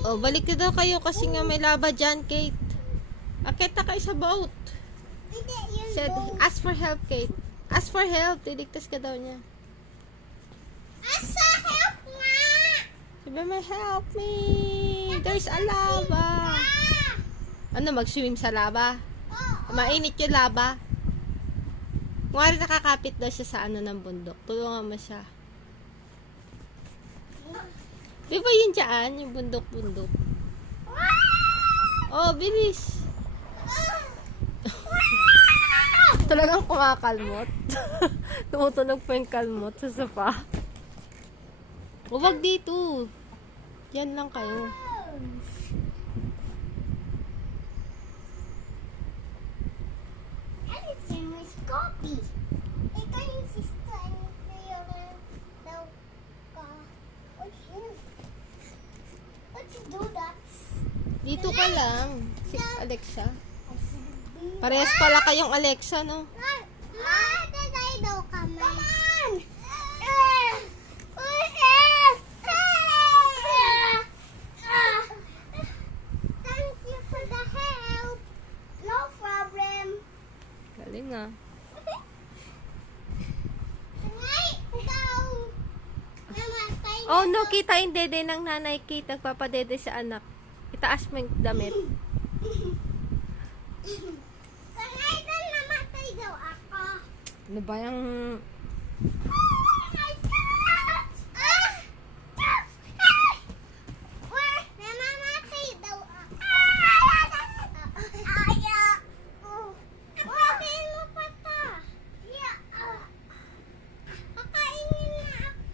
Oh, balik na daw kayo kasi nga may laba dyan, Kate. Akit na kayo sa boat. Hindi, yun Said, boat. ask for help, Kate. Ask for help. Tiligtas ka daw niya. Asa, help nga! Sabi mo, help me. There's a lava. Ano, mag-swim sa lava? Mainit yung lava. Kung nakakapit daw siya sa ano ng bundok. Tulungan mo siya. Di ba yun dyan? Yung bundok-bundok. Oh, bilis. Talagang kumakalmot. Tumutunog pa yung kalmot sa sofa. Huwag dito. Yan lang kayo. Anything is copy. Ikaw yung sister niyo daw ka. What you do that? Dito ka lang. Si Alexa. Parehas pala kayong Alexa, no? Tatay daw kami. Come on! Thank you for the help. No problem. Galing ah. Oh no, kita yung dede ng nanay Kate. Nagpapadede sa anak. Itaas mo yung damit. Kaya namatay daw ako. Ano ba yung